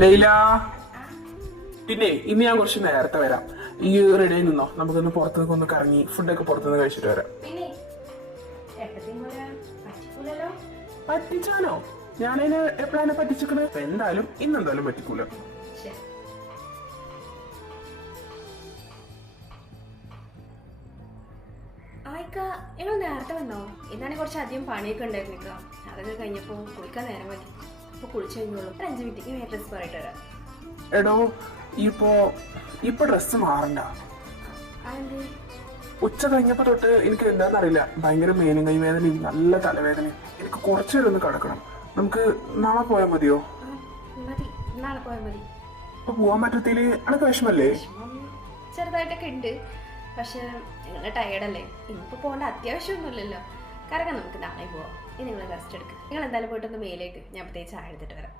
ലൈല, പിന്നെ ഇന്ന് ഞാൻ കുറച്ച് നേരത്തെ വരാം. ഈ റെഡി നിന്നോ, നമുക്കൊന്ന് പുറത്തുനിന്ന് ഒന്ന് കറങ്ങി ഫുഡൊക്കെ പുറത്തുനിന്ന് കഴിച്ചിട്ട് വരാം. പറ്റിച്ചാനോ? ഞാനതിന് എപ്പോഴാണ് പറ്റിച്ചിക്കണത്? എന്തായാലും ഇന്നെന്തായാലും പറ്റിക്കൂല. നേരത്തെ വന്നോ? ഇന്നാണ് കുറച്ച് അധികം പണിയൊക്കെ ഉണ്ടായിരുന്നു. അതൊക്കെ കഴിഞ്ഞപ്പോ കുളിക്കാൻ നേരം മതി. ഇപ്പൊ കുളിച്ചു കഴിഞ്ഞോളൂ. 5 മിനിറ്റ് വേറെ ഡ്രസ് പറയിട്ട് വരാം. എടോ, ഇപ്പൊ ഡ്രസ് മാറണ്ട. ഉച്ച കഴിഞ്ഞപ്പോ തൊട്ട് എനിക്ക് എന്താണെന്നറിയില്ല, ഭയങ്കര മേലും കൈ വേദനയും നല്ല തലവേദനയും. എനിക്ക് കുറച്ചു നേരം ഒന്ന് കിടക്കണം. നമുക്ക് നാളെ പോയാൽ മതിയോ? നാളെ പോയാൽ മതി. ഇപ്പൊ പോവാൻ പറ്റത്തില് അനക്ക് വിഷമല്ലേ? ചെറുതായിട്ടൊക്കെ ഉണ്ട്, പക്ഷെ നിങ്ങൾ ടയേർഡല്ലേ. ഇന്നിപ്പോ പോകേണ്ട അത്യാവശ്യമൊന്നുമില്ലല്ലോ. കറങ്ങാൻ നമുക്ക് നാളെ പോവാം. ഇനി നിങ്ങൾ റെസ്റ്റ് എടുക്കുക. നിങ്ങൾ എന്തായാലും പോയിട്ടൊന്ന് മേലേക്ക് ഞാൻ പ്രത്യേകിച്ച് ചായ എടുത്തിട്ട് വരാം.